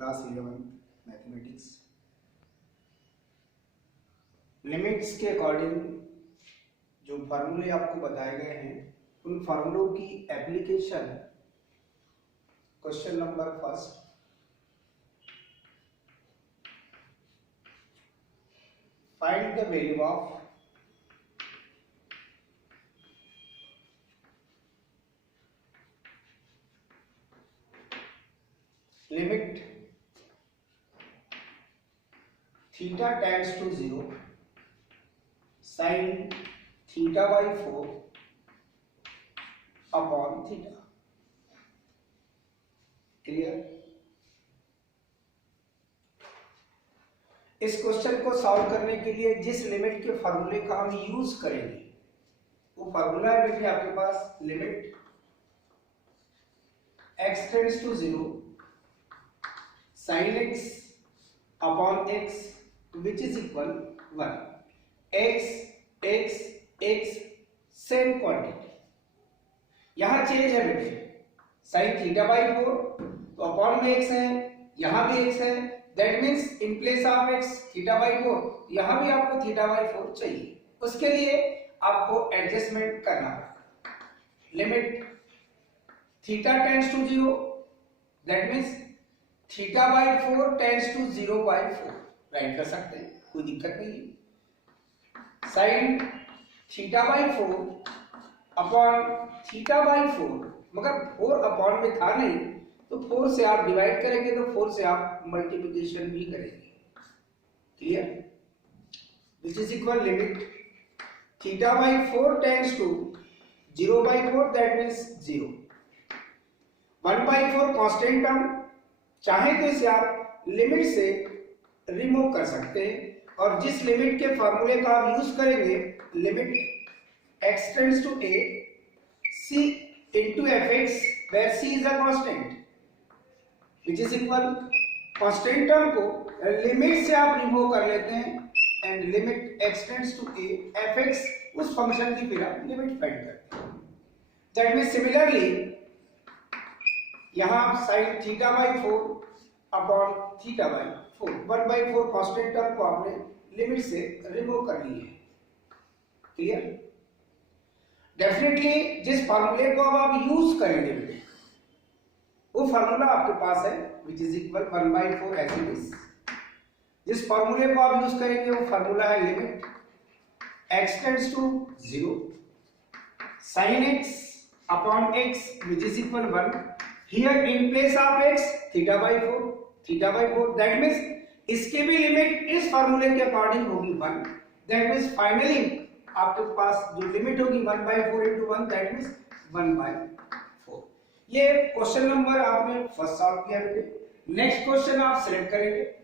Class 11 mathematics. Limits के according जो फार्मूले आपको बताए गए हैं उन फार्मूलों की application question number first, find the value of limit theta tends to 0 sine theta by 4 upon theta. Clear? इस क्वेश्चन को सॉल्व करने के लिए जिस लिमिट के फॉर्मूले का हम यूज करेंगे वो फॉर्मूला है बेटे आपके पास, limit x tends to 0 sin x upon x which is equal 1। x same quantity, यहां चेंज है बेटे, sin थीटा बाई 4 तो अपॉन में x है, यहां भी x है, that means in place of x theta by 4 यहां भी आपको थीटा बाई 4 चाहिए। उसके लिए आपको एडजस्टमेंट करना पड़ेगा। Limit theta tends to 0 that means theta by 4 tends to 0 by 4 write कर सकते हैं, कोई दिक्कत नहीं है। Sine theta by 4 upon theta by 4, मगर 4 अपॉन में था नहीं तो 4 से आप डिवाइड करेंगे तो 4 से आप मल्टीप्लिकेशन भी करेंगे। Clear? Which is equal limit theta by 4 tends to 0 by 4 that means 0। 1 by 4 constant term, चाहे तो इसे आप लिमिट से रिमूव कर सकते हैं और जिस लिमिट के फॉर्मूले का आप यूज करेंगे limit x tends to a c into fx where c is a constant which is equal, constant term को लिमिट से आप रिमूव कर लेते हैं and limit x tends to a fx उस फंक्शन की फिर आप लिमिट फाइंड करते हैं। दैट मींस सिमिलरली यहां sin theta by 4 upon theta by 4, 1 by 4 constant term को आपने लिमिट से रिमूव कर ली है। क्लियर? डेफिनेटली जिस फार्मूले को अब आप यूज करेंगे वो फार्मूला आपके पास है which is equal 1 by 4 as it is. जिस फार्मूले को आप यूज करेंगे वो फार्मूला है limit x tends to 0 sin x upon x which is equal 1। Here in place of x theta by 4 that means इसके भी लिमिट इस फार्मूले के अकॉर्डिंग होगी 1। that means फाइनली आपके पास जो लिमिट होगी 1 by 4 into 1 that means 1 by 4। ये क्वेश्चन नंबर आपने फर्स्ट सॉल्व किया बेटे। नेक्स्ट क्वेश्चन आप सिलेक्ट करेंगे।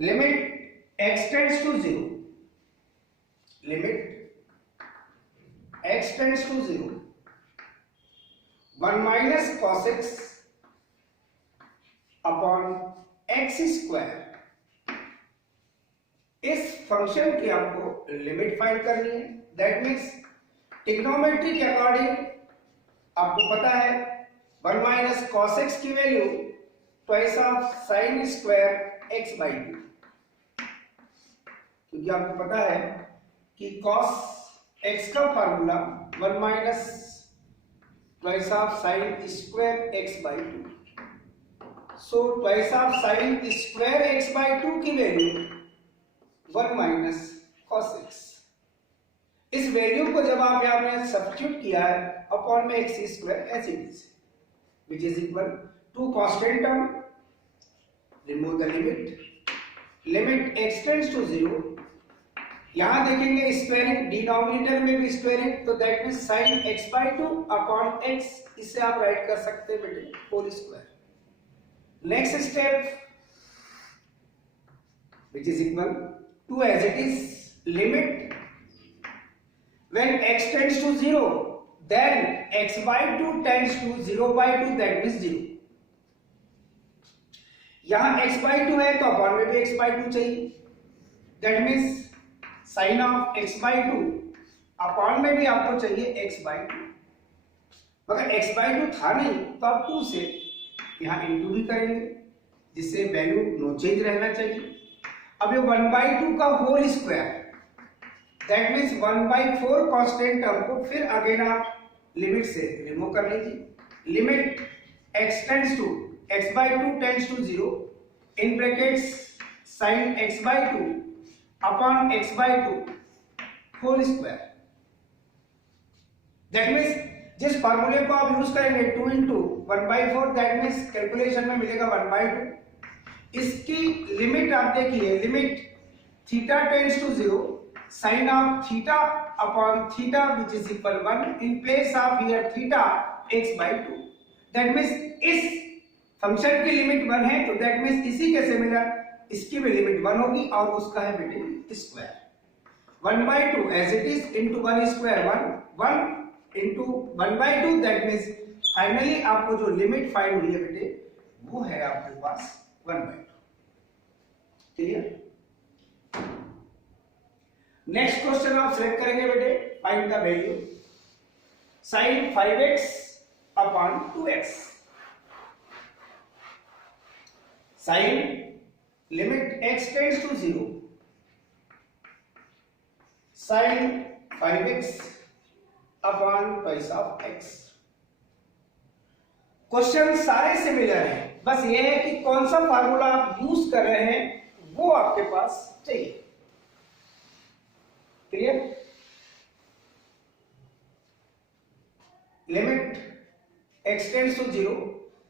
Limit x tends to 0, limit x tends to 0 1 minus cos x upon x square, इस फंक्शन की आपको लिमिट फाइंड करनी है। दैट मीन्स ट्रिग्नोमेट्री के अकॉर्डिंग आपको पता है 1 माइनस cos x की value twice of sine square x by 2, क्योंकि आपको पता है कि cos x का formula 1 minus twice of sine square x by 2। So twice of sine square x by 2 की वैल्यू 1 माइनस cos x। इस value को जब आप यहां पे सब्स्टिट्यूट किया है अपॉन में x square as it is which is equal to constant term, remove the limit x tends to 0। यहां देखेंगे स्क्वायरिंग, डिनोमिनेटर में भी स्क्वायरिंग तो that means sin x by 2 upon x, इसे आप राइट कर सकते हैं बेटे whole square. Next step which is equal to as it is limit when x tends to 0 then x by 2 tends to 0 by 2 that means 0। यहाँ x/2 है तो upon में भी x/2 चाहिए, that means sign of x/2 upon में भी आपको चाहिए x/2, मगर x/2 था नहीं तो आप 2 से यहाँ इंटू भी करेंगे जिससे वैल्यू नो चेंज रहना चाहिए। अब ये 1/2 का whole square, that means 1/4 constant term को फिर अगेन आप लिमिट से रिमूव कर लीजिए। Limit x/2 tends to 0 in brackets sin x/2 upon x/2 whole square, that means जिस फार्मूले को आप यूज करेंगे 2 इंटू 1/4, दैट मीन्स कैलकुलेशन में मिलेगा 1/2। इसकी लिमिट आप देखिए, limit theta tends to 0 sine of theta upon theta which is equal 1 in place of here theta x/2, that means इस फंक्शन की लिमिट 1 है तो दैट मीन्स इसी के सिमिलर इसकी भी लिमिट 1 होगी और उसका है बेटे square 1/2 as it is into 1 square 1 into 1/2, that means finally आपको जो लिमिट फाइंड हुई है बेटे वो है आपके पास 1/2। क्लियर? नेक्स्ट क्वेश्चन आप सिलेक्ट करेंगे बेटे, find the value sin 5x upon 2x। sin limit x tends to 0 sin 5x upon twice of x। Question सारे सिमिलर हैं, बस ये है कि कौन सा फार्मूला आप यूज कर रहे हैं वो आपके पास चाहिए। Clear? Limit x tends to 0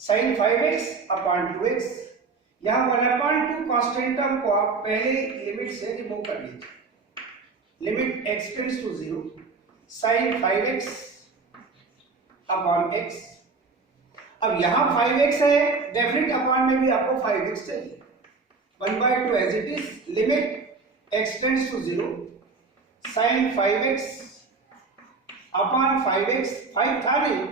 sin 5x upon 2x, यहां 1/2 कांस्टेंट टर्म को आप पहले लिमिट से रिमूव कर लीजिए। Limit x tends to 0 sin 5x upon x। अब यहां 5x है, डेफिनेट अपॉन में भी आपको 5x चाहिए। 1/2 as it is, limit x tends to 0 sin 5x upon 5x, 5 था नहीं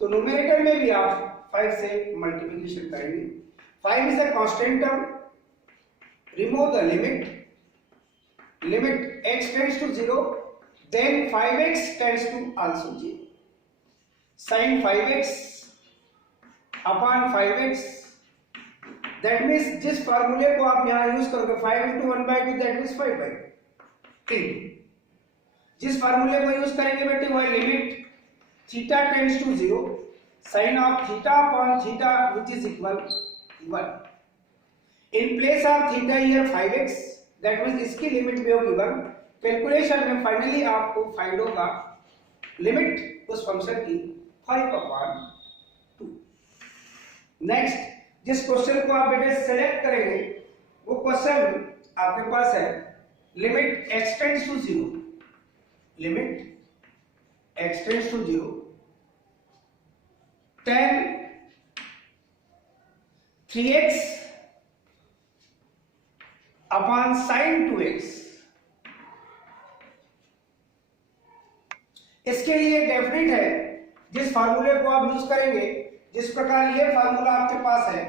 तो न्यूमरेटर में भी आप 5 से मल्टीप्लिकेशन करेंगे। 5 is a constant term, remove the limit, limit x tends to 0 then 5x tends to also 0 sin 5x upon 5x, that means जिस फार्मूले को आप यहां यूज करोगे 5 into 1/2 that means 5/2। जिस फार्मूले को यूज करेंगे बेटे वह limit theta tends to 0 sine of theta upon theta which is equal 1 in place of theta here 5x, that means इसकी लिमिट भी होगी 1। कैलकुलेशन में फाइनली आपको फाइंड होगा लिमिट उस फंक्शन की 5/2। नेक्स्ट जिस क्वेश्चन को आप बेटे सेलेक्ट करेंगे वो क्वेश्चन आपके पास है limit x tends to 0, limit x tends to 0 tan 3x upon sin 2x। इसके लिए डेफिनेट है जिस फार्मूले को आप यूज करेंगे, जिस प्रकार ये फार्मूला आपके पास है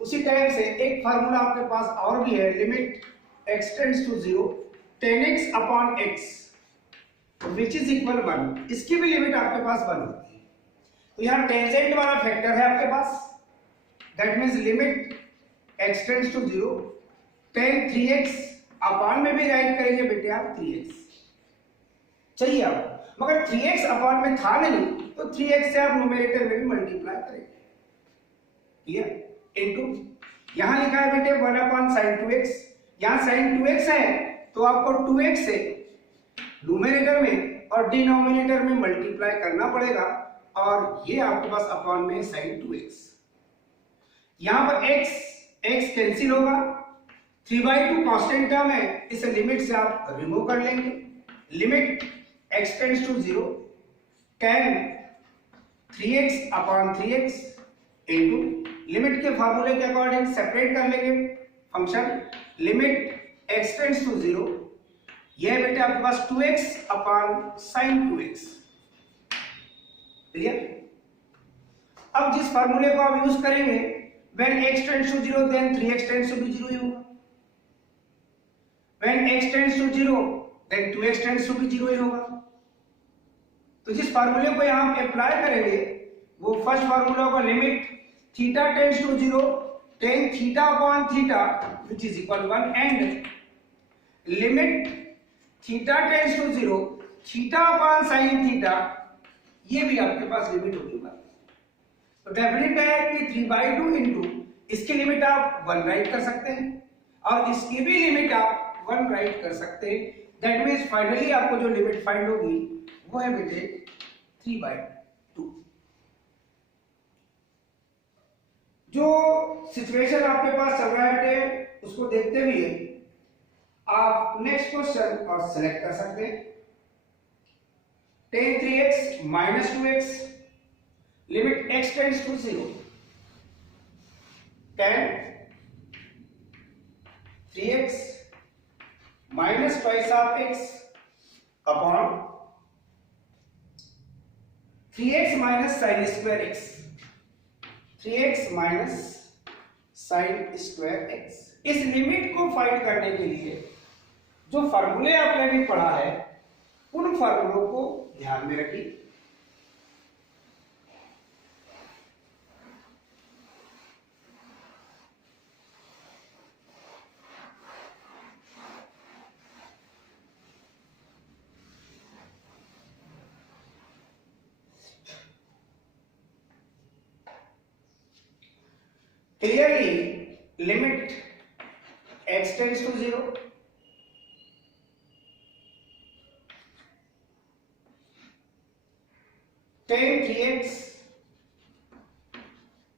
उसी टाइप से एक फार्मूला आपके पास और भी है, limit x tends to 0 tan x upon x which is equal 1, इसकी भी लिमिट आपके पास 1 होती है। तो यहाँ टेंजेंट वाला फैक्टर है आपके पास, that means limit x tends to 0 tan 3x upon में भी राइट करेंगे बेटे आप 3x चाहिए आपको, मगर 3x अपॉन में था नहीं तो 3x से आप न्यूमरेटर में भी मल्टीप्लाई करेंगे। क्लियर? इनटू यहां लिखा है बेटे 1/sin 2x, यहां sin 2x है तो आपको 2x से न्यूमरेटर में और डिनोमिनेटर में मल्टीप्लाई करना पड़ेगा और ये आपके पास अपॉन में sin 2x। यहां पर x कैंसिल होगा, 3/2 कांस्टेंट टर्म है, इसे लिमिट से आप रिमूव कर लेंगे। Limit x tends to 0 tan 3x upon 3x into limit के फार्मूले के अकॉर्डिंग सेपरेट कर लेंगे function, limit x tends to 0, यह बेटे आपके पास 2x upon sin 2x। Clear? अब जिस फार्मूले को आप यूज करेंगे When x tends to 0 then 3x tends to be 0 ही होगा. When x tends to 0 then 2x tends to be 0 ही होगा. तो जिस फार्मूले को यहाँ अप्लाई करेंगे वो फर्स्ट फार्मूला होगा limit theta tends to 0 tan थीटा upon theta which is equal 1 and limit theta tends to 0 theta upon sine theta, ये भी आपके पास लिमिट होगी. तो डेफिनेट है कि 3/2 इंटू इसकी लिमिट आप 1 राइट कर सकते हैं और इसकी भी लिमिट आप 1 राइट कर सकते हैं. दैट मींस फाइनली आपको जो लिमिट फाइंड होगी वो है बेटे 3/2. जो सिचुएशन आपके पास चल रहा है बेटे उसको देखते हुए आप नेक्स्ट क्वेश्चन और सिलेक्ट कर सकते हैं. tan 3x minus 2x limit x tends to 0 tan 3x minus twice of x upon 3x minus sin square x 3x minus sin square x. इस लिमिट को फाइंड करने के लिए जो फार्मूले आपने भी पढ़ा है उन फार्मूलों को ध्यान में रखिए. Clearly, limit x tends to 0 tan 3x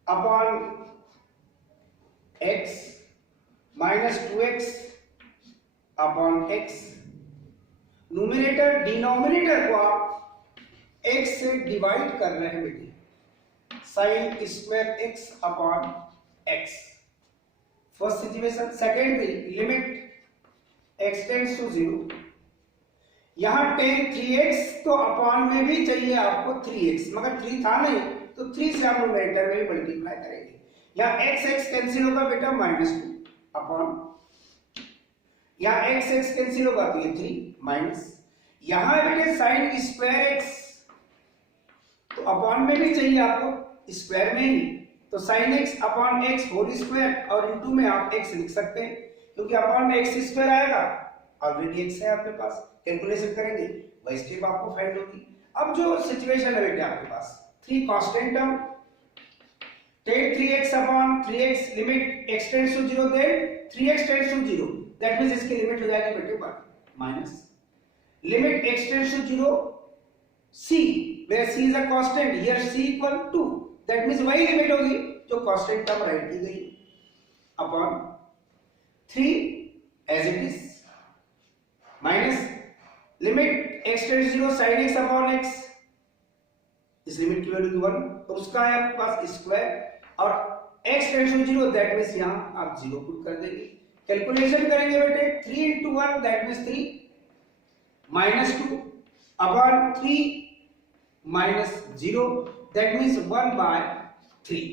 upon x minus 2x upon x. Numerator denominator को आप x से डिवाइड कर रहे हैं बेटे. sin square x upon x. First situation. Secondly limit x tends to 0. यहां tan 3x तो upon में भी चाहिए आपको 3x, मगर 3 था नहीं तो 3 से आप न्यूमरेटर में मल्टीप्लाई करेंगे. यहां x कैंसिल होगा बेटा -2 अपॉन, यहां x कैंसिल होगा तो ये 3 माइनस, यहां बेटे sin स्क्वायर x तो अपॉन में भी चाहिए आपको स्क्वायर में ही, तो sin x upon x whole square और इनटू में आप x लिख सकते हैं क्योंकि अपॉन में x स्क्वायर आएगा, ऑलरेडी x है आपके पास. कैलकुलेशन करेंगे वही स्टेप आपको फाइंड होगी. अब जो सिचुएशन है बेटे आपके पास 3 constant term tan 3x upon 3x limit x tends to 0 then 3x tends to 0, that means इसकी लिमिट हो जाएगी बेटे 1 minus limit x tends to 0 c where c is a constant, here c equal to, that means वही limit होगी जो constant term write की गई upon 3 as it is minus limit x tends to 0 sin x upon x, इस limit की value 1 तो उसका है आपके पास स्क्वायर और x tends to 0 that means यहां आप 0 पुट कर देंगे. कैलकुलेशन करेंगे बेटे 3 into 1 that means 3 minus 2 upon 3 minus 0 that means 1/3.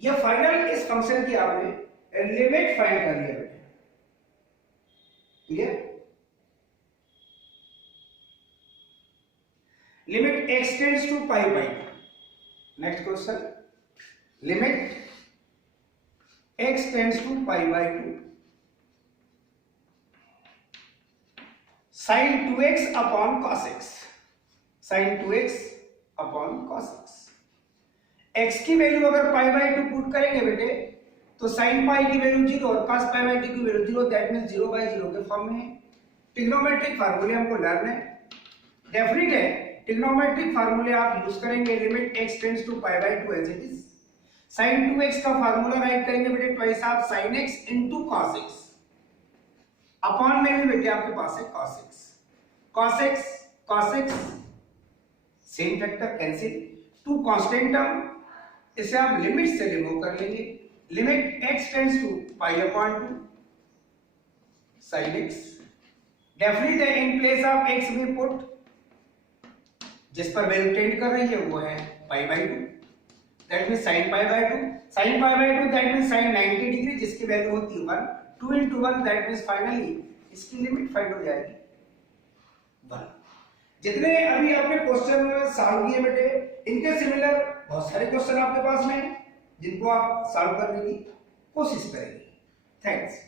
ये फाइनल इस फंक्शन की आपने लिमिट फाइंड कर लिया बेटे. Clear. Limit x tends to π/2. Next question. Limit x tends to π/2 sin 2x upon cos x, sin 2x upon cos x. x की value अगर π/2 put करेंगे बेटे तो sin π की वैल्यू 0 और cos π/2 की वैल्यू 0, दैट मींस 0/0 के फॉर्म में है. ट्रिग्नोमेट्रिक फार्मूले हमको लर्न है, डेफिनेट है. ट्रिग्नोमेट्रिक फार्मूले आप यूज करेंगे limit x tends to π/2 as it is. sin 2x का फार्मूला राइट करेंगे बेटे twice of sin x into cos x upon में भी बेटे आपके पास है cos x same factor cancel, 2 constant term इसे आप लिमिट से रिमूव कर लेंगे. Limit x tends to π/2 sin x, definite है इन प्लेस ऑफ x में पुट जिस पर वैल्यू टेंड कर रही है वो है π/2, that mean sin pi by 2, sin pi by 2 that mean sin 90 degree जिसकी वैल्यू होती है 1, 2 into 1 दैट मीन फाइनली इसकी लिमिट फाइंड हो जाएगी 1। जितने अभी आपने क्वेश्चन सॉल्व किए बेटे, इनके सिमिलर बहुत सारे क्वेश्चन आपके पास में हैं जिनको आप सॉल्व करने की कोशिश करेंगे। थैंक्स।